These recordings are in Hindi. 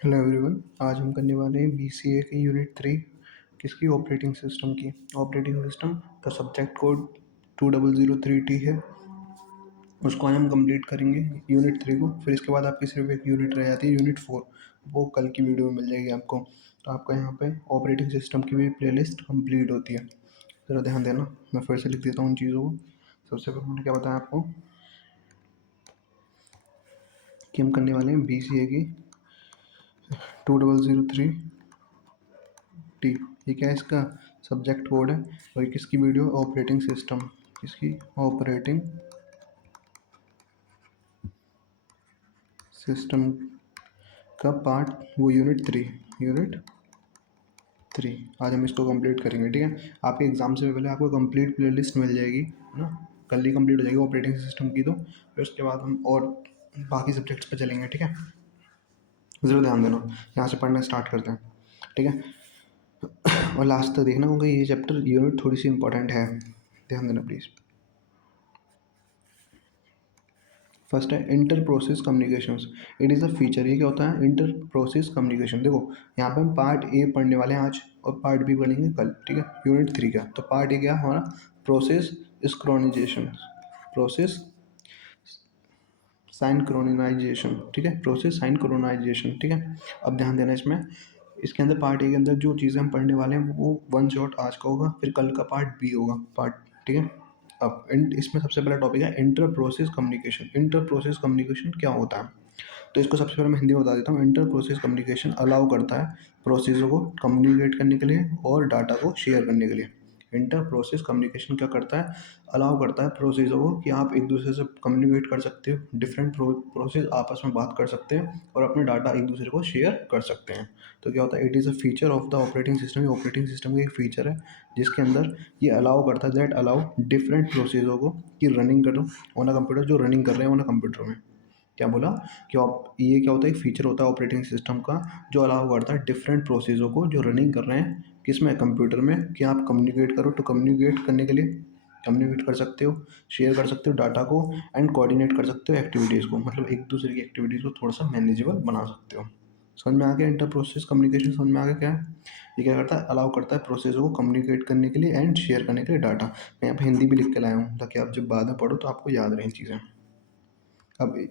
Hello everyone. आज हम करने वाले हैं बीसीए की यूनिट 3 किसकी ऑपरेटिंग सिस्टम की। ऑपरेटिंग सिस्टम का सब्जेक्ट कोड 2003T है। उसको आज हम कंप्लीट करेंगे यूनिट 3 को। फिर इसके बाद आपकी सिर्फ एक यूनिट रह जाती है यूनिट 4, वो कल की वीडियो में मिल जाएगी आपको। तो आपका यहाँ पे ऑपरेटिंग सिस्टम की भी प्लेलिस्ट कंप्लीट होती है, ज़रा ध्यान देना। मैं फिर से लिख देता हूँ उन चीज़ों को। सबसे पहले मैंने क्या बताया आपको कि हम करने वाले हैं BCA की 2003T। ये क्या है, इसका सब्जेक्ट कोड है। और ये किसकी वीडियो, ऑपरेटिंग सिस्टम, किसकी, ऑपरेटिंग सिस्टम का पार्ट, वो यूनिट 3 आज हम इसको कंप्लीट करेंगे। ठीक है, आपके एग्जाम से पहले आपको कंप्लीट प्लेलिस्ट मिल जाएगी ना, कल ही कंप्लीट हो जाएगी ऑपरेटिंग सिस्टम की। तो फिर उसके बाद हम और बाकी सब्जेक्ट्स पे चलेंगे। ठीक है, ज़रूर ध्यान देना। यहाँ से पढ़ना स्टार्ट करते हैं। ठीक है, और लास्ट तक देखना होगा। ये चैप्टर यूनिट थोड़ी सी इंपॉर्टेंट है, ध्यान देना प्लीज़। फर्स्ट है inter process communications. It is a feature. ये क्या होता है, इंटर प्रोसेस कम्युनिकेशन। देखो यहाँ पे हम पार्ट ए पढ़ने वाले हैं आज और पार्ट बी पढ़ेंगे कल। ठीक है, यूनिट 3 का। तो पार्ट ए क्या हमारा, प्रोसेस सिंक्रोनाइजेशन, प्रोसेस साइनक्रोनाइजेशन। ठीक है, प्रोसेस साइनक्रोनाइजेशन। ठीक है, अब ध्यान देना इसमें। इसके अंदर पार्ट ए के अंदर जो चीज़ें हम पढ़ने वाले हैं वो वन शॉट आज का होगा, फिर कल का पार्ट बी होगा पार्ट। ठीक है, अब इसमें सबसे पहला टॉपिक है inter process communication. Inter process communication क्या होता है, तो इसको सबसे पहले मैं हिंदी में बता देता हूँ। इंटर प्रोसेस कम्युनिकेशन अलाउ करता है प्रोसेसों को कम्युनिकेट करने के लिए और डाटा को शेयर करने के लिए। इंटर प्रोसेस कम्युनिकेशन क्या करता है, अलाउ करता है प्रोसेसों को कि आप एक दूसरे से कम्युनिकेट कर सकते हो, डिफरेंट प्रोसेस आपस में बात कर सकते हैं और अपने डाटा एक दूसरे को शेयर कर सकते हैं। तो क्या होता है, it is a feature of the operating system. ये ऑपरेटिंग सिस्टम का एक फीचर है जिसके अंदर ये अलाउ करता है, दैट अलाउ डिफरेंट प्रोसेसों को कि रनिंग करो ऑन अ कंप्यूटर, जो रनिंग कर रहे हैं ऑन अ कंप्यूटर में। क्या बोला कि आप, ये क्या होता है, एक फीचर होता है ऑपरेटिंग सिस्टम का जो अलाउ करता है डिफरेंट प्रोसेसों को जो रनिंग कर रहे हैं किसमें, कंप्यूटर में, कि आप कम्युनिकेट करो। तो कम्युनिकेट करने के लिए कम्युनिकेट कर सकते हो, शेयर कर सकते हो डाटा को, एंड कोऑर्डिनेट कर सकते हो एक्टिविटीज़ को, मतलब एक दूसरे की एक्टिविटीज़ को थोड़ा सा मैनेजेबल बना सकते हो। समझ में आ गया इंटर प्रोसेस कम्युनिकेशन, समझ में आ गया क्या है। ये क्या करता है, अलाउ करता है प्रोसेसों को कम्युनिकेट करने के लिए एंड शेयर करने के लिए डाटा। मैं यहाँ पे हिंदी भी लिख के लाया हूँ ताकि आप जब बाद में पढ़ो तो आपको याद रहें चीज़ें। अब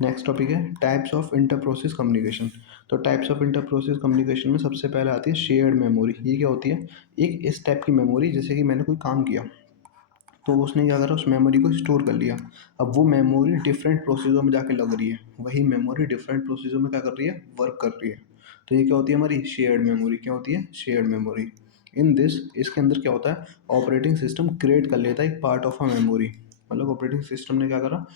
नेक्स्ट टॉपिक है types of inter process communication. तो types of inter process communication में सबसे पहले आती है शेयर्ड मेमोरी। ये क्या होती है, एक इस टाइप की मेमोरी, जैसे कि मैंने कोई काम किया तो उसने क्या करा, उस मेमोरी को स्टोर कर लिया। अब वो मेमोरी डिफरेंट प्रोसेसों में जाके लग रही है, वही मेमोरी डिफरेंट प्रोसेसों में क्या कर रही है, वर्क कर रही है। तो ये क्या होती है, हमारी शेयर्ड मेमोरी। क्या होती है, शेयर्ड मेमोरी। इन दिस, इसके अंदर क्या होता है, ऑपरेटिंग सिस्टम क्रिएट कर लेता है एक पार्ट ऑफ अ मेमोरी। मतलब ऑपरेटिंग सिस्टम ने क्या करा,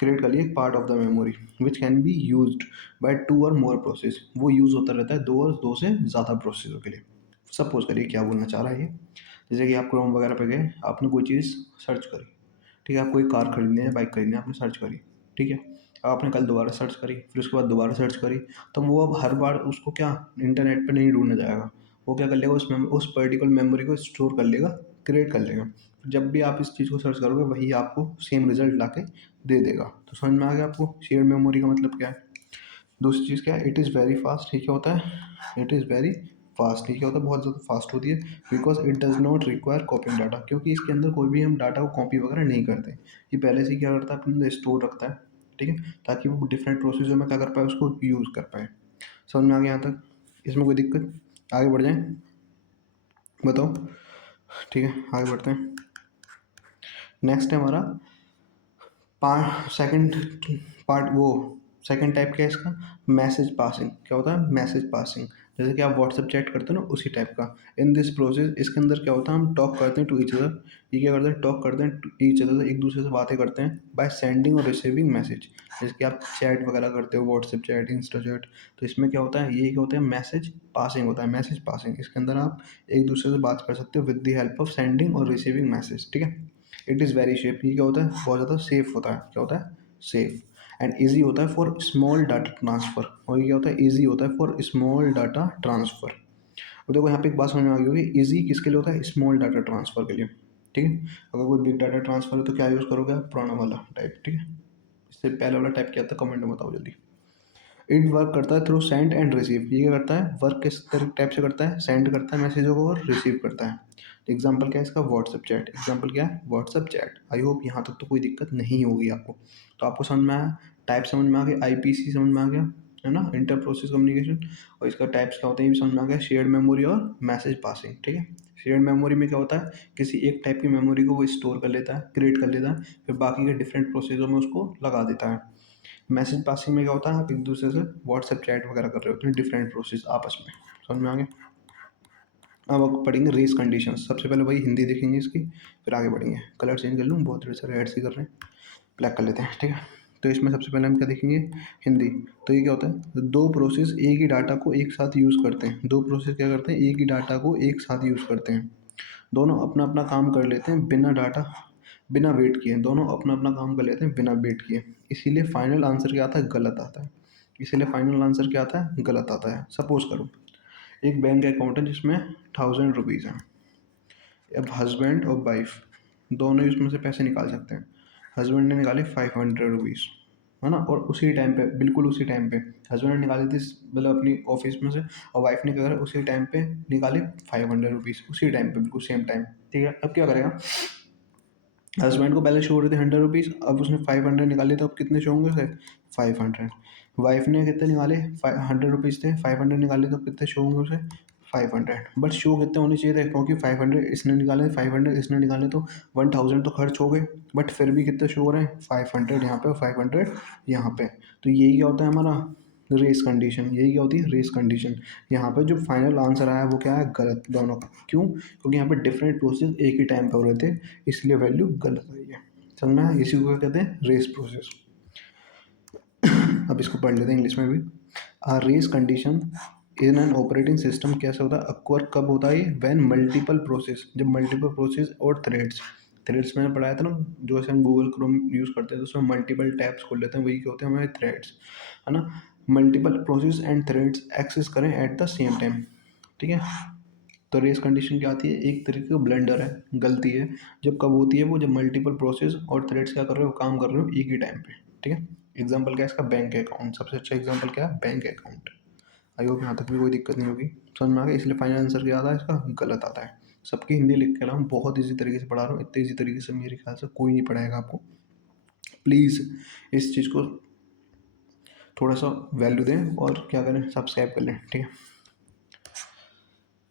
क्रिएट कर लिया एक part of the memory which can be used by 2 और मोर प्रोसेस। वो यूज़ होता रहता है 2 से ज़्यादा प्रोसेसों के लिए। सपोज करिए क्या बोलना चाह रहा है ये, जैसे कि आप क्रोम वगैरह पे गए, आपने कोई चीज़ सर्च करी। ठीक है, आपको एक कार खरीदनी है, बाइक खरीदनी है, आपने सर्च करी। ठीक है, आपने कल दोबारा सर्च करी, फिर उसके बाद दोबारा सर्च करी। तो वो अब हर बार उसको क्या, इंटरनेट पे नहीं ढूंढने जाएगा। वो क्या कर लेगा, उस पर्टिकुलर मेमोरी को स्टोर कर लेगा, क्रिएट कर लेगा। जब भी आप इस चीज़ को सर्च करोगे वही आपको सेम रिजल्ट ला के दे देगा। तो समझ में आ गया आपको शेयर मेमोरी का मतलब क्या है। दूसरी चीज़ क्या है, इट इज़ वेरी फास्ट। ये क्या होता है, इट इज़ वेरी फास्ट। ये क्या होता है, बहुत ज़्यादा फास्ट होती है। Because it does not require कॉपिंग data, क्योंकि इसके अंदर कोई भी हम डाटा को कॉपी वगैरह नहीं करते। ये पहले से ही क्या करता है, अपने अंदर स्टोर रखता है। ठीक है, ताकि वो डिफरेंट प्रोसेसर में क्या कर पाए, उसको यूज़ कर पाए। समझ में आ गया यहाँ तक, इसमें कोई दिक्कत, आगे बढ़ जाएँ, बताओ। ठीक है, आगे बढ़ते हैं। नेक्स्ट है हमारा पार्ट सेकंड पार्ट, वो सेकंड टाइप क्या है इसका, मैसेज पासिंग। क्या होता है, मैसेज पासिंग, जैसे कि आप व्हाट्सएप चैट करते हो ना, उसी टाइप का। इन दिस प्रोसेस, इसके अंदर क्या होता है, हम टॉक करते हैं टू ईच अदर। ये क्या करते हैं, टॉक करते हैं टू ईच अदर, एक दूसरे से बातें करते हैं बाय सेंडिंग और रिसीविंग मैसेज। जैसे कि आप चैट वगैरह करते हो, व्हाट्सएप चैट, इंस्टा चैट, तो इसमें क्या होता है, ये क्या होता है, मैसेज पासिंग होता है। मैसेज पासिंग, इसके अंदर आप एक दूसरे से बात कर सकते हो with the help of sending और रिसीविंग मैसेज। ठीक है, इट इज़ वेरी सेफ। ये क्या होता है, बहुत ज़्यादा सेफ होता है। क्या होता है, सेफ। एंड ईजी होता है फॉर स्मॉल डाटा ट्रांसफ़र। और ये क्या होता है, ईजी होता है फॉर स्मॉल डाटा ट्रांसफ़र। तो देखो यहाँ पे एक बात समझ में आ गई होगी, ईजी किसके लिए होता है, स्मॉल डाटा ट्रांसफ़र के लिए। ठीक है, अगर कोई बिग डाटा ट्रांसफ़र है तो क्या यूज़ करोगे आप, पुराना वाला टाइप। ठीक है, इससे पहले वाला टाइप क्या था, कमेंट में बताओ जल्दी। इट वर्क करता है थ्रू सेंड एंड रिसीव। ये क्या करता है, वर्क किस टाइप से करता है, सेंड करता है मैसेजों को और रिसीव करता है। एग्जाम्पल क्या है इसका, व्हाट्सएप चैट। एग्जाम्पल क्या है, व्हाट्सएप चैट। आई होप यहाँ तक तो कोई दिक्कत नहीं होगी आपको। तो आपको समझ में आया, टाइप समझ में आ गया, आईपीसी समझ में आ गया, है ना, इंटर प्रोसेस कम्युनिकेशन। और इसका टाइप्स क्या होते हैं ये भी समझ में आ गया, शेयर्ड मेमोरी और मैसेज पासिंग। ठीक है, शेयर्ड मेमोरी में क्या होता है, किसी एक टाइप की मेमोरी को वो स्टोर कर लेता है, क्रिएट कर लेता है, फिर बाकी के डिफरेंट प्रोसेसों में उसको लगा देता है। मैसेज पासिंग में क्या होता है, आप एक दूसरे से व्हाट्सएप चैट वगैरह कर रहे होते हैं, डिफरेंट प्रोसेस आपस में। समझ में आ गया। अब आपको पढ़ेंगे रेस कंडीशन। सबसे पहले वही हिंदी देखेंगे इसकी, फिर आगे बढ़ेंगे। कलर चेंज कर लूँ, बहुत ढेर सारे ऐड सी कर रहे हैं, ब्लैक कर लेते हैं। ठीक है, तो इसमें सबसे पहले हम क्या देखेंगे, हिंदी। तो ये क्या होता है, दो प्रोसेस एक ही डाटा को एक साथ यूज़ करते हैं। दो प्रोसेस क्या करते हैं, एक ही डाटा को एक साथ यूज़ करते हैं। दोनों अपना अपना काम कर लेते हैं बिना वेट किए। दोनों अपना अपना काम कर लेते हैं बिना वेट किए। इसीलिए फाइनल आंसर क्या आता है, गलत आता है। इसीलिए फाइनल आंसर क्या आता है, गलत आता है। सपोज करो एक बैंक अकाउंट है जिसमें 1000 रुपीज़ है। अब हस्बैंड और वाइफ दोनों ही उसमें से पैसे निकाल सकते हैं। हस्बैंड ने निकाले 500 रुपीज़, है ना, और उसी टाइम पे, बिल्कुल उसी टाइम पे हस्बैंड ने निकाली थी, मतलब अपनी ऑफिस में से, और वाइफ ने क्या करा, उसी टाइम पे निकाले 500 रुपीज़, उसी टाइम पे, बिल्कुल सेम टाइम। ठीक है, अब क्या करेगा, हस्बैंड को पहले शो हो रहे थे 100 रुपीज़, अब उसने 500 निकाले, तो अब कितने शो होंगे उसे, 500। वाइफ ने कितने निकाले, 100 रुपीज़ थे, 500 निकाले, तो कितने शो होंगे उसे, 500। बट शो कितने होने चाहिए थे, क्योंकि 500 इसने निकाले, 500 इसने निकाले, तो 1000 तो खर्च हो गए। बट फिर भी कितने शो हो रहे हैं, 500 यहाँ पे और 500 यहाँ पे। तो यही क्या होता है हमारा, रेस कंडीशन। यही क्या होती है, रेस कंडीशन। यहाँ पे जो फाइनल आंसर आया वो क्या है, गलत, दोनों का। क्यों, क्योंकि यहाँ पे डिफरेंट प्रोसेस एक ही टाइम पे हो रहे थे, इसलिए वैल्यू गलत आई है। समझ में आया? इसी को कहते हैं रेस प्रोसेस। अब इसको पढ़ लेते हैं इंग्लिश में भी। Race condition in an operating system कैसे होता है, अक्वर कब होता है, व्हेन मल्टीपल प्रोसेस, जब मल्टीपल प्रोसेस और थ्रेड्स, थ्रेड्स मैंने पढ़ाया था ना, जो ऐसे हम गूगल क्रोम यूज़ करते हैं तो उसमें मल्टीपल टैब्स खोल लेते हैं, वही क्या होते हैं हमारे थ्रेड्स, है ना। Multiple process and threads access करें एट द सेम टाइम। ठीक है, तो रेस कंडीशन क्या आती है, एक तरीके का ब्लंडर है, गलती है। जब कब होती है वो, जब मल्टीपल प्रोसेस और थ्रेड्स क्या कर रहे हो, काम कर रहे हो एक ही टाइम पे। ठीक है, एग्जांपल क्या है इसका, बैंक अकाउंट। सबसे अच्छा एग्जांपल क्या है, बैंक अकाउंट। आई होप यहाँ तक भी कोई दिक्कत नहीं होगी, समझ में आ गया। इसलिए फाइनल आंसर क्या आता है इसका, गलत आता है। सबकी हिंदी लिख के रहा हूँ, बहुत ईजी तरीके से पढ़ा रहा हूँ, इतने ईजी तरीके से मेरे ख्याल से कोई नहीं पढ़ाएगा आपको। प्लीज़ इस चीज़ को थोड़ा सा वैल्यू दें और क्या करें, सब्सक्राइब कर लें। ठीक है,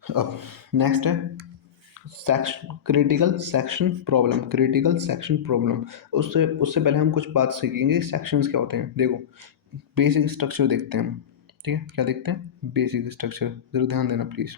अब नेक्स्ट है section, critical section problem. Critical section problem, उससे उससे पहले हम कुछ बात सीखेंगे, सेक्शंस क्या होते हैं। देखो, बेसिक स्ट्रक्चर देखते हैं हम। ठीक है, क्या देखते हैं, बेसिक स्ट्रक्चर, जरूर ध्यान देना प्लीज़।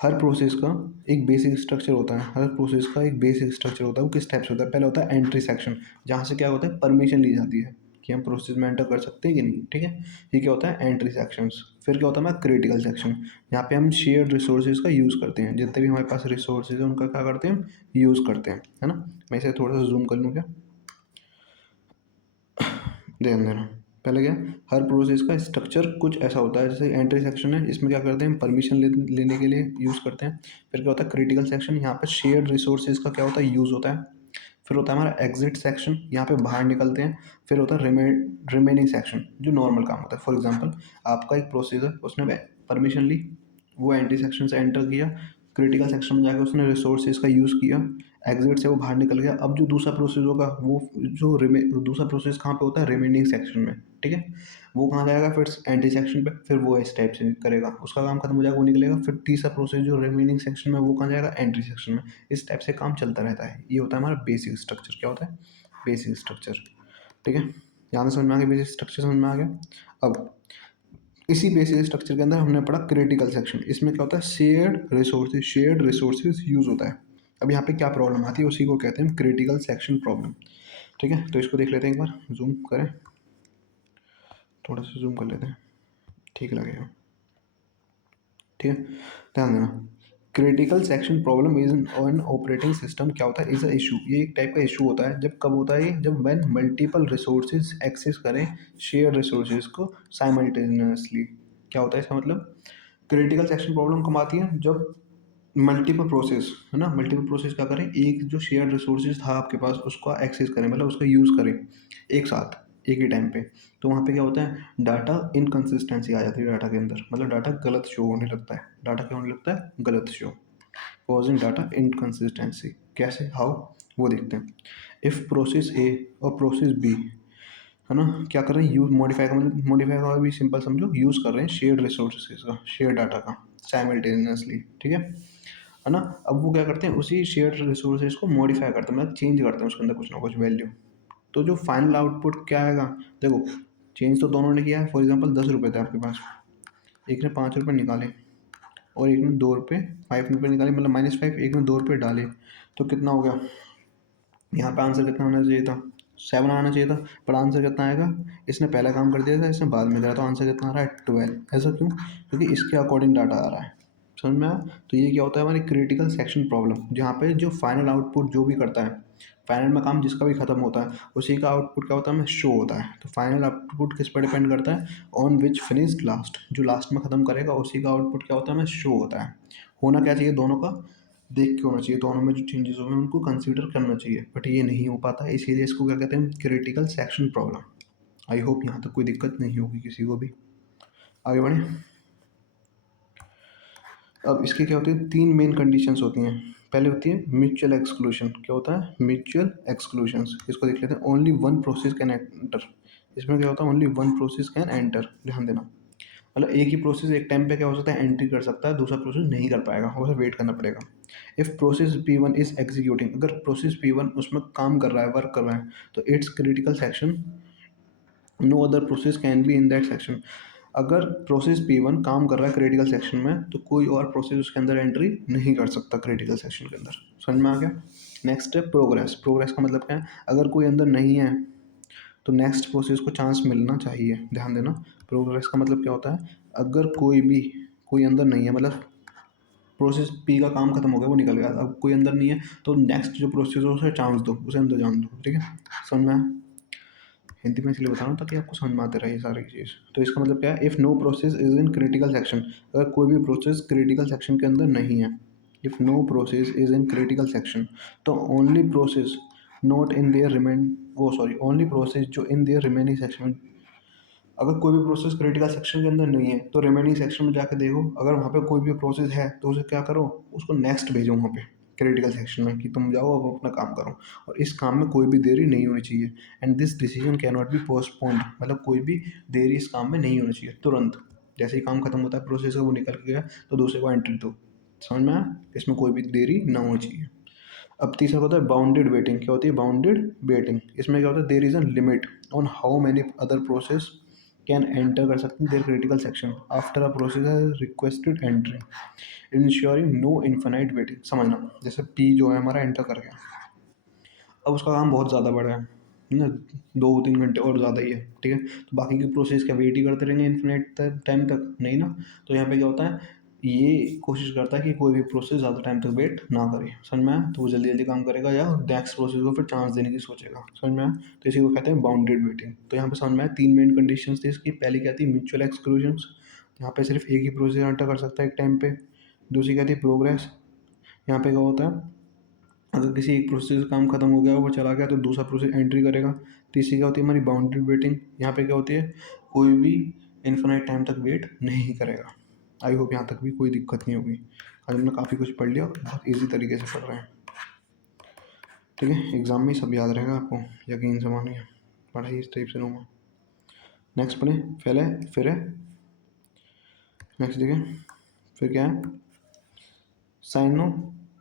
हर प्रोसेस का एक बेसिक स्ट्रक्चर होता है, हर प्रोसेस का एक बेसिक स्ट्रक्चर होता है। वो किस टाइप से होता है, पहले होता है एंट्री सेक्शन, जहाँ से क्या होता है, परमिशन ली जाती है कि हम प्रोसेस में एंटर कर सकते हैं कि नहीं। ठीक है, ये क्या होता है, एंट्री सेक्शंस। फिर क्या होता है हमारा क्रिटिकल सेक्शन, यहाँ पे हम शेयर्ड रिसोर्सेज का यूज़ करते हैं, जितने भी हमारे पास रिसोर्सेज हैं उनका क्या करते हैं, यूज़ करते हैं, है ना। मैं इसे थोड़ा सा जूम कर लूँ क्या, ध्यान देना। पहले क्या, हर प्रोसेस का स्ट्रक्चर कुछ ऐसा होता है, जैसे एंट्री सेक्शन है, इसमें क्या करते हैं, परमिशन लेने के लिए यूज़ करते हैं। फिर क्या होता है क्रिटिकल सेक्शन, यहाँ पे शेयर्ड रिसोर्सेज का क्या होता है, यूज़ होता है। फिर होता है हमारा एग्जिट सेक्शन, यहाँ पे बाहर निकलते हैं। फिर होता है रिमेनिंग सेक्शन, जो नॉर्मल काम होता है। फॉर एग्जांपल, आपका एक प्रोसेस है, उसने परमिशन ली, वो एंट्री सेक्शन से एंटर किया, क्रिटिकल सेक्शन में जाकर उसने रिसोर्सेज का यूज़ किया, एग्जिट से वो बाहर निकल गया। अब जो दूसरा प्रोसेस होगा वो, जो दूसरा प्रोसेस कहाँ पे होता है, रिमेनिंग सेक्शन में। ठीक है, वो कहाँ जाएगा, फिर एंट्री सेक्शन पे, फिर वो इस टाइप से करेगा, उसका काम खत्म हो जाएगा, वो निकलेगा। फिर तीसरा प्रोसेस जो रिमेनिंग सेक्शन में, वो कहाँ जाएगा, एंट्री सेक्शन में। इस टाइप से काम चलता रहता है। ये होता है हमारा बेसिक स्ट्रक्चर। क्या होता है, बेसिक स्ट्रक्चर। ठीक है, यहाँ से समझ में आ गया, बेसिक स्ट्रक्चर समझ में आ गया। अब इसी बेसिक स्ट्रक्चर के अंदर हमने पढ़ा क्रिटिकल सेक्शन। इसमें क्या होता है, शेयर्ड रिसोर्सेज यूज होता है। अब यहाँ पे क्या प्रॉब्लम आती है, उसी को कहते हैं क्रिटिकल सेक्शन प्रॉब्लम। ठीक है, तो इसको देख लेते हैं, एक बार जूम करें, थोड़ा सा जूम कर लेते हैं, ठीक लगेगा। ठीक है, ध्यान देना। Critical section problem is on operating system, क्या होता है, इज अ इशू। ये एक टाइप का इशू होता है। जब कब होता है ये, जब व्हेन मल्टीपल रिसोर्सेज एक्सेस करें शेयर रिसोर्सेज को साइमल्टेनियसली। क्या होता है इसका मतलब, क्रिटिकल सेक्शन प्रॉब्लम कब आती है, जब मल्टीपल प्रोसेस, है ना, मल्टीपल प्रोसेस क्या करें, एक जो शेयर रिसोर्सेज था आपके पास उसका एक्सेस करें, मतलब उसका यूज़ करें एक साथ, एक ही टाइम पे, तो वहाँ पे क्या होता है, डाटा इनकन्सिस्टेंसी आ जाती है डाटा के अंदर, मतलब डाटा गलत शो होने लगता है। डाटा क्या होने लगता है, गलत शो, कॉजिंग डाटा इनकन्सिस्टेंसी। कैसे, हाउ, वो देखते हैं। इफ़ प्रोसेस ए और प्रोसेस बी, है ना, क्या कर रहे हैं, यूज मॉडिफाई का मतलब, मॉडिफाई का भी सिंपल समझो, यूज़ कर रहे हैं शेयर्ड रिसोर्सेज का, शेयर डाटा का साइमल्टेनियसली, ठीक है ना। अब वो क्या करते हैं, उसी शेयर्ड रिसोर्सेज को मॉडिफाई करते हैं, मतलब चेंज करते हैं उसके अंदर कुछ ना कुछ वैल्यू। तो जो फाइनल आउटपुट क्या आएगा, देखो चेंज तो दोनों ने किया है। फॉर एग्जांपल 10 रुपये थे आपके पास, एक ने 5 रुपये निकाले और एक ने 2 रुपये, 5 रुपये निकाले, मतलब -5, एक ने 2 रुपये डाले, तो कितना हो गया, यहाँ पे आंसर कितना होना चाहिए था, 7 आना चाहिए था, पर आंसर कितना आएगा, इसने पहला काम कर दिया था, इसने बाद में करा, तो आंसर कितना आ रहा है, 12। ऐसा क्यों, क्योंकि इसके अकॉर्डिंग डाटा आ रहा है, समझ में आया। तो ये क्या होता है, हमारी क्रिटिकल सेक्शन प्रॉब्लम, जहाँ पे जो फाइनल आउटपुट जो भी करता है, फाइनल में काम जिसका भी खत्म होता है, उसी का आउटपुट क्या होता है, हमें शो होता है। तो फाइनल आउटपुट किस पर डिपेंड करता है, ऑन विच फिनिश्ड लास्ट, जो लास्ट में खत्म करेगा उसी का आउटपुट क्या होता है, हमें शो होता है। होना क्या चाहिए, दोनों का देख के होना चाहिए, दोनों में जो चेंजेस हो उनको कंसीडर करना चाहिए, बट ये नहीं हो पाता है, इसीलिए इसको क्या कहते हैं, critical section problem. I hope यहाँ तक कोई दिक्कत नहीं होगी किसी को भी। आगे बढ़े। अब इसके क्या होती है, 3 मेन कंडीशंस होती हैं। पहले होती है म्यूचुअल एक्सक्लूशन। क्या होता है, म्यूचुअल एक्सक्लूशंस, इसको देख लेते हैं। Only one process can enter, इसमें क्या होता है, only one process can enter, ध्यान देना। मतलब एक ही प्रोसेस एक टाइम पे क्या हो सकता है, एंट्री कर सकता है, दूसरा प्रोसेस नहीं कर पाएगा, उसे वेट करना पड़ेगा। If process P1 is executing, अगर प्रोसेस P1 उसमें काम कर रहा है, वर्क कर रहा है, तो it's critical section, no other process can be in that section. अगर प्रोसेस P1 काम कर रहा है क्रिटिकल सेक्शन में, तो कोई और प्रोसेस उसके अंदर एंट्री नहीं कर सकता क्रिटिकल सेक्शन के अंदर। समझ में आ गया। नेक्स्ट है प्रोग्रेस। प्रोग्रेस का मतलब क्या है, अगर कोई अंदर नहीं है तो नेक्स्ट प्रोसेस को चांस मिलना चाहिए, ध्यान देना। प्रोग्रेस का मतलब क्या होता है, अगर कोई अंदर नहीं है, मतलब प्रोसेस पी का काम खत्म हो गया, वो निकल गया, अब कोई अंदर नहीं है, तो नेक्स्ट जो प्रोसेस हो उसे चांस दो, उसे अंदर जान दो, ठीक है। समझ में आया? हिंदी में इसलिए बता रहा हूँ ताकि आपको समझ में आते रहे ये सारी चीज़। तो इसका मतलब क्या है, if no process is in critical section, अगर कोई भी प्रोसेस क्रिटिकल सेक्शन के अंदर नहीं है, if no process is in critical section, तो only process not in there remain, वो सॉरी, ओनली प्रोसेस जो इन देयर रिमेनिंग सेक्शन, अगर कोई भी प्रोसेस क्रिटिकल सेक्शन के अंदर नहीं है तो रिमेनिंग सेक्शन में जाकर देखो, अगर वहाँ पे कोई भी प्रोसेस है तो उसे क्या करो, उसको नेक्स्ट भेजो वहाँ पे क्रिटिकल सेक्शन में, कि तुम जाओ अब अपना काम करो, और इस काम में कोई भी देरी नहीं होनी चाहिए। And this decision can not be postponed, मतलब कोई भी देरी इस काम में नहीं होनी चाहिए, तुरंत जैसे ही काम खत्म होता है प्रोसेस का, वो निकल के गया, तो दूसरे को एंट्री दो। समझ में आया, इसमें कोई भी देरी ना होनी चाहिए। अब तीसरा होता है बाउंडेड वेटिंग। क्या होती है बाउंडेड वेटिंग, इसमें क्या होता है, there is a limit on how many other process can enter कर सकते हैं there critical section after a process has requested entry, ensuring no infinite waiting. समझना, जैसे पी जो है हमारा एंटर कर गया, अब उसका काम बहुत ज़्यादा बढ़ा है ना, 2-3 घंटे और ज़्यादा ही है, ठीक है, तो बाकी के प्रोसेस क्या वेट ही करते रहेंगे इन्फिनाइट टाइम तक, नहीं ना। तो यहाँ पे क्या होता है, ये कोशिश करता है कि कोई भी प्रोसेस ज़्यादा टाइम तक वेट ना करे। समझ में आया, तो वो जल्दी जल्दी काम करेगा या नेक्स्ट प्रोसेस को फिर चांस देने की सोचेगा। समझ में आया, तो इसी को कहते हैं बाउंडेड वेटिंग। तो यहाँ पे समझ में आया, 3 मेन कंडीशन थी इसकी। पहली क्या थी, म्यूचुअल एक्सक्लूजन्स, यहाँ पे सिर्फ एक ही प्रोसेस एंटर कर सकता है एक टाइम पे। दूसरी क्या थी, प्रोग्रेस, यहाँ पे क्या होता है, अगर किसी एक प्रोसेस का काम खत्म हो गया, वो चला गया, तो दूसरा प्रोसेस एंट्री करेगा। तीसरी क्या होती है हमारी, बाउंडेड वेटिंग, यहाँ पे क्या होती है, कोई भी इन्फिनाइट टाइम तक वेट नहीं करेगा। आई होप यहाँ तक भी कोई दिक्कत नहीं होगी। आज हमने काफ़ी कुछ पढ़ लिया, बहुत ईजी तरीके से पढ़ रहे हैं, ठीक है। एग्जाम में सब याद रहेगा आपको, यकीन से मानिए, पढ़ाई इस टाइप से लूँगा। नेक्स्ट पढ़े, पहले फिर है, नेक्स्ट देखिए, फिर क्या है, साइनो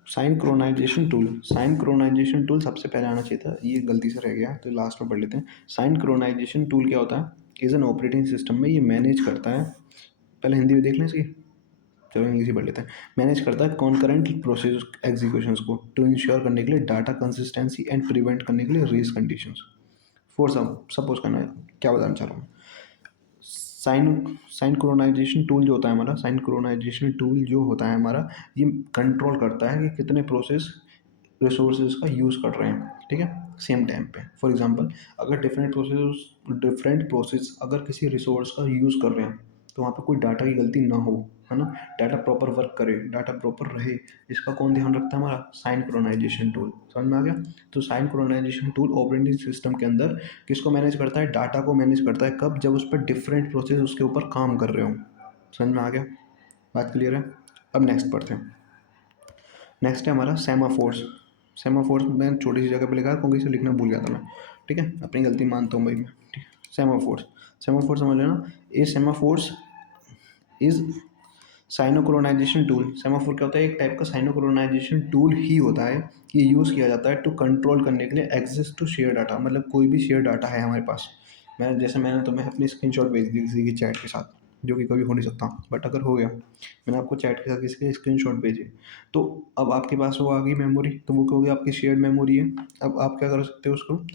साइनक्रोनाइजेशन टूल। साइनक्रोनाइजेशन टूल सबसे पहले आना चाहिए था, ये गलती से रह गया, तो लास्ट में पढ़ लेते हैं। साइनक्रोनाइजेशन टूल क्या होता है, इज एन ऑपरेटिंग सिस्टम में ये मैनेज करता है, पहले हिंदी में देख लें इसकी, चलो इंग्लिश ही पढ़ लेते हैं। मैनेज करता है कॉन्करेंट प्रोसेस एग्जीक्यूशंस को, टू इंश्योर करने के लिए डाटा कंसिस्टेंसी एंड प्रिवेंट करने के लिए रेस कंडीशंस। फॉर सपोज करना है, क्या बताना चाह रहा हूँ, साइनक्रोनाइजेशन टूल जो होता है हमारा, साइनक्रोनाइजेशन टूल जो होता है हमारा, ये कंट्रोल करता है कि कितने प्रोसेस रिसोर्सेज का यूज़ कर रहे हैं, ठीक है, सेम टाइम पे। फॉर एग्जांपल, अगर डिफरेंट प्रोसेस अगर किसी रिसोर्स का यूज़ कर रहे हैं, तो वहाँ पे कोई डाटा की गलती ना हो, है ना, डाटा प्रॉपर वर्क करे, डाटा प्रॉपर रहे, इसका कौन ध्यान रखता है? हमारा साइंक्रोनाइजेशन टूल। समझ में आ गया? तो साइंक्रोनाइजेशन टूल ऑपरेटिंग सिस्टम के अंदर किसको मैनेज करता है? डाटा को मैनेज करता है। कब? जब उस पर डिफरेंट प्रोसेस उसके ऊपर काम कर रहे हो। समझ में आ गया? बात क्लियर है? अब नेक्स्ट पढ़ते हैं। नेक्स्ट है हमारा सेमाफोर्स। सेमाफोर्स मैं छोटी सी जगह पे लिखा है क्योंकि इसे लिखना भूल गया था मैं। ठीक है, अपनी गलती मानता हूँ भाई मैं। ठीक है, सेमाफोर्स। सेमाफोर्स समझ लेना, ये सेमाफोर्स इज साइनोक्रोनाइजेशन टूल। सेमाफोर क्या होता है? एक टाइप का साइनोक्रोनाइजेशन टूल ही होता है। ये यूज़ किया जाता है टू कंट्रोल करने के लिए एक्सेस टू शेयर डाटा। मतलब कोई भी शेयर डाटा है हमारे पास, मैंने तुम्हें अपनी स्क्रीनशॉट भेज दी किसी की चैट के साथ, जो कि कभी हो नहीं सकता, बट अगर हो गया, मैंने आपको चैट के साथ किसी के स्क्रीनशॉट भेजे, तो अब आपके पास वो आ गई मेमोरी, तो वो क्या होगी? आपकी शेयर्ड मेमोरी है। अब आप क्या कर सकते हो? उसको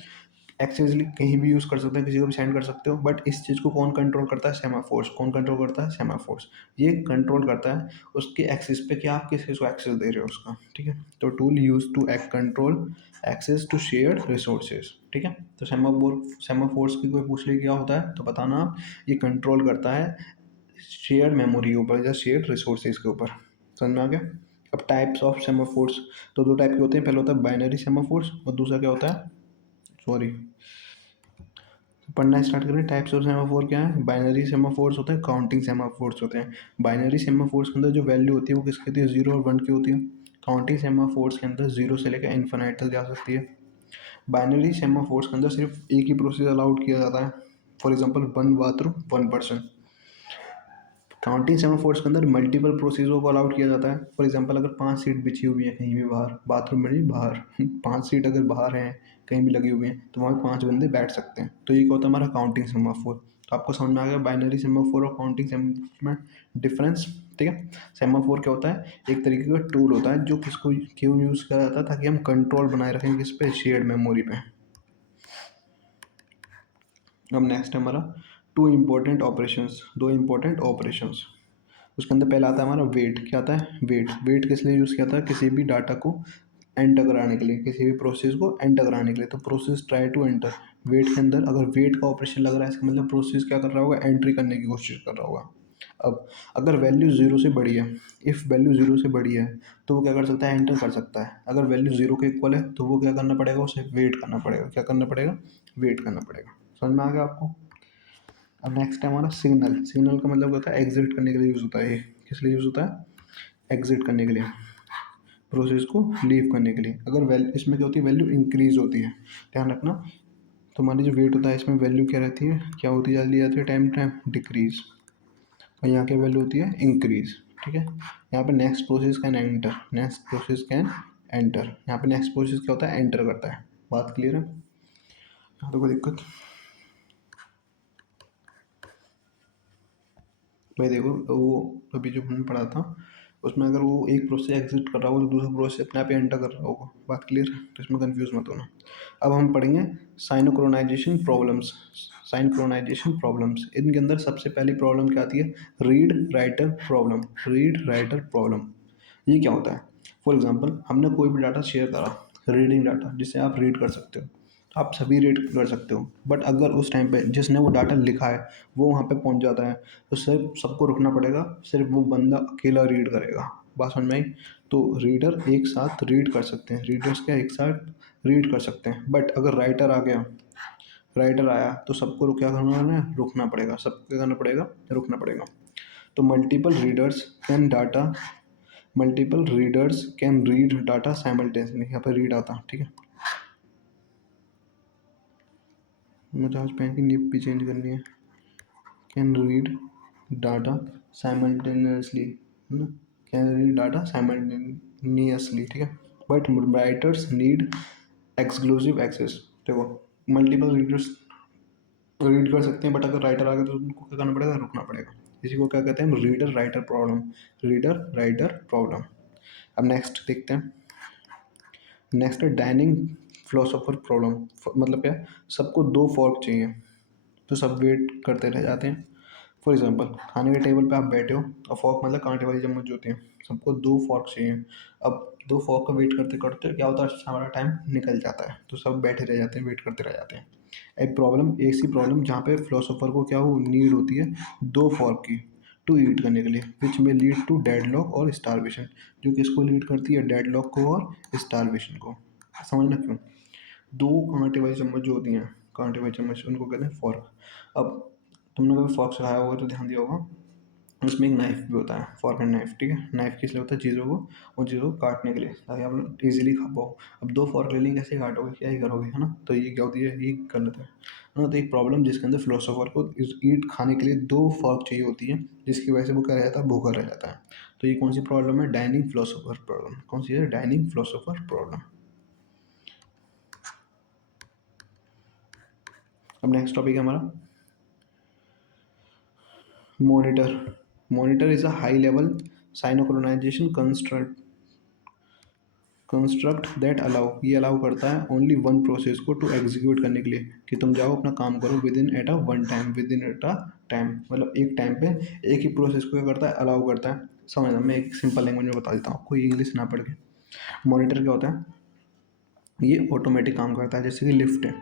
एक्सेसली कहीं भी यूज़ कर सकते हैं, किसी को भी सेंड कर सकते हो, बट इस चीज़ को कौन कंट्रोल करता है? सेमाफोर्स। कौन कंट्रोल करता है? सेमाफोर्स। ये कंट्रोल करता है उसके एक्सेस पे कि आप किस किस को एक्सेस दे रहे हो उसका। ठीक है, तो tool use to act control access to share resources. ठीक है, तो सेमाफोर्स की कोई पूछ ले क्या होता है तो बताना आप। ये कंट्रोल करता है शेयर मेमोरी के ऊपर या शेयर रिसोर्सेज के ऊपर। समझ में आ गया? अब टाइप्स ऑफ सेमाफोर्स, तो दो टाइप के होते हैं। पहले होता है बाइनरी सेमाफोर्स और दूसरा क्या होता है? सॉरी, पढ़ना स्टार्ट करें। टाइप्स ऑफ सेमाफोर क्या है? बाइनरी सेमाफोर्स होते हैं, काउंटिंग सेमाफोर्स होते हैं। बाइनरी सेमाफोर्स के अंदर जो वैल्यू होती है वो किसकी होती है? 0 और 1 की होती है। काउंटिंग सेमाफोर्स के अंदर 0 से लेकर इन्फिनाइट तक जा सकती है। बाइनरी सेमाफोर्स के अंदर सिर्फ एक ही प्रोसेस अलाउड किया जाता है। For example 1 bathroom 1 person. Counting semaphores के अंदर मल्टीपल प्रोसीजरों को अलाउड किया जाता है। फॉर एग्जांपल अगर 5 सीट बिछी हुई है कहीं भी बाहर, बाथरूम में नहीं, बाहर 5 सीट अगर बाहर हैं, कहीं भी लगी हुई हैं, तो वहाँ पे 5 बंदे बैठ सकते हैं। तो ये क्या होता है? हमारा काउंटिंग सेमाफोर। तो आपको समझ में आ गया बाइनरी सेमाफोर और काउंटिंग सेमाफोर में डिफरेंस। ठीक है, सेमाफोर क्या होता है? एक तरीके का टूल होता है जो किसको क्यों यूज़ करा जाता है? ताकि हम कंट्रोल बनाए रखें किस पे? शेयर्ड मेमोरी पे। अब नेक्स्ट है हमारा टू इम्पोर्टेंट ऑपरेशंस, दो इम्पोर्टेंट ऑपरेशंस। उसके अंदर पहला आता है हमारा वेट। क्या आता है? वेट। वेट किस लिए यूज़ किया जाता है? किसी भी डाटा को एंटर कराने के लिए, किसी भी प्रोसेस को एंटर कराने के लिए। तो process try to enter, wait के अंदर अगर वेट का ऑपरेशन लग रहा है, इसका मतलब प्रोसेस क्या कर रहा होगा? एंट्री करने की कोशिश कर रहा होगा। अब अगर वैल्यू जीरो से बड़ी है, इफ़ वैल्यू जीरो से बड़ी है, तो वो क्या कर सकता है? एंटर कर सकता है। अगर वैल्यू जीरो के इक्वल है तो वो क्या करना पड़ेगा? उसे वेट करना पड़ेगा। क्या करना पड़ेगा? वेट करना पड़ेगा। समझ में आ गया आपको? अब नेक्स्ट है हमारा सिग्नल। सिग्नल का मतलब होता है एग्जिट करने के लिए यूज़ होता है। ये किस लिए यूज़ होता है? एग्जिट करने के लिए, प्रोसेस को लीव करने के लिए। अगर वैल्यू इसमें क्या होती है? वैल्यू इंक्रीज होती है। ध्यान रखना, तो हमारी जो वेट होता है इसमें वैल्यू क्या रहती है? क्या होती जाती है? Time time decrease. और यहाँ की वैल्यू होती है इंक्रीज। ठीक है, यहाँ पे next process can enter, next process can enter. यहाँ पे नेक्स्ट प्रोसेस क्या होता है? एंटर करता है। बात क्लियर है? यहाँ तो कोई दिक्कत? भाई देखो, वो अभी जो हमने पढ़ा था उसमें अगर वो एक प्रोसेस एग्जिट कर रहा होगा तो दूसरा प्रोसेस अपने आप ही एंटर कर रहा होगा। बात क्लियर है? तो इसमें कंफ्यूज मत होना। अब हम पढ़ेंगे साइनोक्रोनाइजेशन प्रॉब्लम्स। साइनक्रोनाइजेशन प्रॉब्लम्स, इनके अंदर सबसे पहली प्रॉब्लम क्या आती है? Read writer problem. Read writer problem, ये क्या होता है? फॉर एग्जाम्पल हमने कोई भी डाटा शेयर करा, रीडिंग डाटा जिसे आप रीड कर सकते हो, आप सभी रीड कर सकते हो, बट अगर उस टाइम पे जिसने वो डाटा लिखा है वो वहाँ पे पहुँच जाता है, तो सिर्फ सबको रुकना पड़ेगा, सिर्फ वो बंदा अकेला रीड करेगा। बात समझ में आई? तो रीडर एक साथ रीड कर सकते हैं, रीडर्स क्या एक साथ रीड कर सकते हैं, बट अगर राइटर आ गया, राइटर आया तो सबको क्या करना है? रुकना पड़ेगा। सबको क्या करना पड़ेगा? रुकना पड़ेगा। तो multiple readers can read data simultaneously. यहाँ पर रीड आता, ठीक है, मुझे आज पेन की निब भी चेंज करनी है। कैन रीड डाटा साइमल्टेनियसली, है ना, कैन रीड डाटा साइमल्टेनियसली, ठीक है, but writers need exclusive access. देखो, मल्टीपल रीडर्स रीड कर सकते हैं, बट अगर राइटर आ गया तो उनको क्या करना पड़ेगा? रुकना पड़ेगा। इसी को क्या कहते हैं? Reader writer problem. Reader writer problem. अब नेक्स्ट देखते हैं। नेक्स्ट है डाइनिंग फिलोसोफर प्रॉब्लम। मतलब क्या? सबको दो फॉर्क चाहिए, तो सब वेट करते रह जाते हैं। फॉर एग्जाम्पल खाने के टेबल पे आप बैठे हो और फॉर्क मतलब कांटे वाली चम्मच जो होती है, सबको दो फॉर्क चाहिए। अब दो फॉर्क का वेट करते करते क्या होता है? हमारा टाइम निकल जाता है, तो सब बैठे रह जाते हैं, वेट करते रह जाते हैं। एक प्रॉब्लम, ऐसी प्रॉब्लम जहाँ पे फिलोसोफर को क्या हो नीड होती है? दो फॉर्क की, टू ईट करने के लिए, विच में लीड टू डेडलॉक और स्टारवेशन, जो किसको लीड करती है, डेडलॉक को और स्टारवेशन को। समझना क्यों? दो कांटे वाली चम्मच जो होती हैं, कांटे वाली चम्मच, उनको कहते हैं फॉर्क। अब तुमने कभी फॉर्क चलाया होगा तो ध्यान दिया होगा, उसमें एक नाइफ भी होता है, फॉर्क एंड नाइफ, ठीक है। नाइफ किस लिए होता है, चीज़ों को, उन चीज़ों को काटने के लिए, ताकि आप लोग ईजिली खा पाओ। अब दो फॉर्क ले लेंगे, कैसे काटोगे, क्या ही करोगे, है ना। तो ये क्या होती है, ये गलत है ना। तो एक प्रॉब्लम जिसके अंदर फिलोसोफर को इस ईट खाने के लिए दो फॉर्क चाहिए होती है, जिसकी वजह से वो क्या रहता है, भूखा रह जाता है। तो ये कौन सी प्रॉब्लम है, डाइनिंग फिलोसोफर प्रॉब्लम। कौन सी है, डाइनिंग फिलोसोफर प्रॉब्लम। अब नेक्स्ट टॉपिक है हमारा monitor. Monitor is a high level synchronization construct that allow, ये अलाउ करता है ओनली वन प्रोसेस को टू एग्जीक्यूट करने के लिए, कि तुम जाओ अपना काम करो within at a one time, within at a time, मतलब एक टाइम पे एक ही प्रोसेस को क्या करता है, अलाउ करता है। समझना, मैं एक सिंपल लैंग्वेज में बता देता हूँ आपको, इंग्लिश ना पढ़ के। मॉनिटर क्या होता है, ये ऑटोमेटिक काम करता है, जैसे कि लिफ्ट है,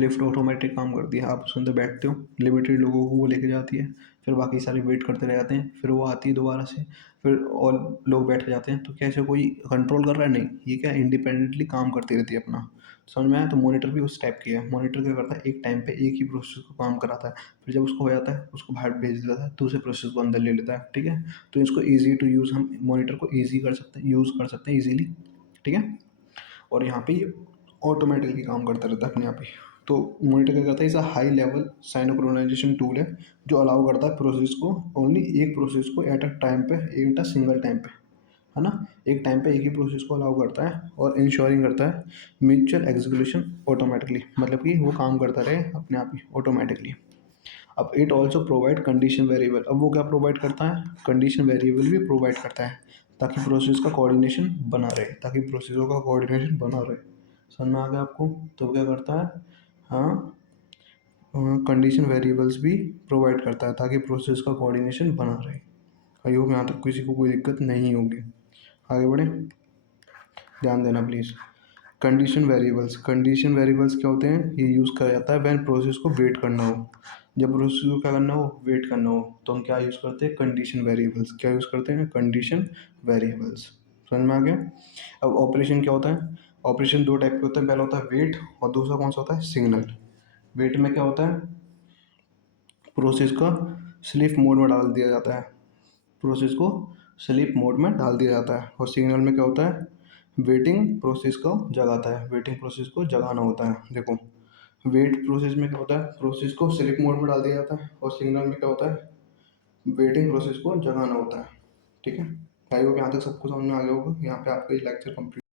लिफ्ट ऑटोमेटिक काम करती है। आप उसके अंदर बैठते हो, लिमिटेड लोगों को वो लेके जाती है, फिर बाकी सारे वेट करते रह जाते हैं, फिर वो आती है दोबारा से, फिर और लोग बैठ जाते हैं। तो कैसे कोई कंट्रोल कर रहा है, नहीं, ये क्या इंडिपेंडेंटली काम करती रहती है अपना। समझ में आया। तो मॉनिटर भी उस टाइप की है। मॉनिटर क्या करता है, एक टाइम पे एक ही प्रोसेस को काम कराता है, फिर जब उसको हो जाता है उसको बाहर भेज देता है, दूसरे प्रोसेस को अंदर ले लेता है, ठीक है। तो इसको ईजी टू यूज़, हम मॉनिटर को ईजी कर सकते हैं, यूज़ कर सकते हैं ईजीली, ठीक है। और यहाँ पे ये ऑटोमेटिकली काम करता रहता है अपने आप ही। तो मॉनिटर क्या करता है, इस हाई लेवल साइनोक्रोनाइजेशन टूल है, जो अलाउ करता है प्रोसेस को, ओनली एक प्रोसेस को एट अ टाइम पे, एट अ सिंगल टाइम पे, है ना। एक टाइम पे एक ही प्रोसेस को अलाउ करता है और इंश्योरिंग करता है म्यूचुअल एग्जीक्यूशन ऑटोमेटिकली, मतलब कि वो काम करता रहे अपने आप ही ऑटोमेटिकली। अब it also provide condition variable. अब वो क्या प्रोवाइड करता है, कंडीशन वेरिएबल भी प्रोवाइड करता है, ताकि प्रोसेस का कोऑर्डिनेशन बना रहे, ताकि प्रोसेसों का कोऑर्डिनेशन बना रहे। समझ में आ गया आपको। तो क्या करता है, हाँ, कंडीशन वेरिएबल्स भी प्रोवाइड करता है, ताकि प्रोसेस का कोऑर्डिनेशन बना रहे। आई होप यहाँ तक किसी को कोई दिक्कत नहीं होगी। आगे बढ़े, ध्यान देना प्लीज़। कंडीशन वेरिएबल्स क्या होते हैं, ये यूज़ करा जाता है व्हेन प्रोसेस को वेट करना हो। जब प्रोसेस को क्या करना हो, वेट करना हो, तो हम क्या यूज़ करते हैं, कंडीशन वेरिएबल्स। क्या यूज़ करते हैं, कंडीशन वेरिएबल्स। समझ में आ गया। अब ऑपरेशन क्या होता है, ऑपरेशन दो टाइप के होते हैं, पहला होता है वेट और दूसरा कौन सा होता है, सिग्नल। वेट में क्या होता है, प्रोसेस का स्लीप मोड में डाल दिया जाता है, प्रोसेस को स्लीप मोड में डाल दिया जाता है। और सिग्नल में क्या होता है, वेटिंग प्रोसेस को जगाता है, वेटिंग प्रोसेस को जगाना होता है। देखो, वेट प्रोसेस में क्या होता है, प्रोसेस को स्लीप मोड में डाल दिया जाता है, और सिग्नल में क्या होता है, वेटिंग प्रोसेस को जगाना होता है, ठीक है। आई होप यहाँ तक सबको समझ में आ गया होगा। यहाँ पे आपका ये लेक्चर कंप्लीट